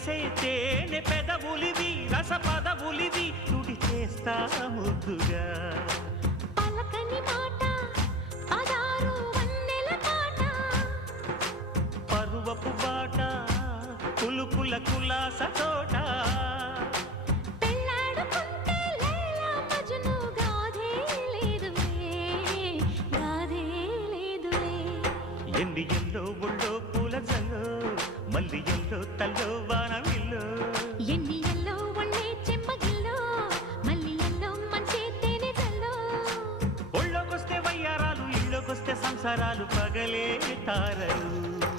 మెరిసే తేనె పెదవులివి రస పదవులివి తుడి చేస్తా ముద్దుగా పలకని మాట పదారు వన్నెల పాట పరువపు బాట కులుకుల కులాస తోట పెళ్ళాడుకుంటే లైలా మజ్ను గాథే లేదులే ఎన్ని ఎల్లో ఒళ్ళో పూల జల్లో మల్లి ఎల్లో తల్లో వానవిల్లో ఎన్ని ఎల్లో ఒళ్ళే చెమ్మగిల్లో మల్లి ఎల్లో మంచి తేనె జల్లో ఒళ్ళోకొస్తే వయ్యారాలు ఇళ్ళోకొస్తే సంసారాలు పగలే తారలు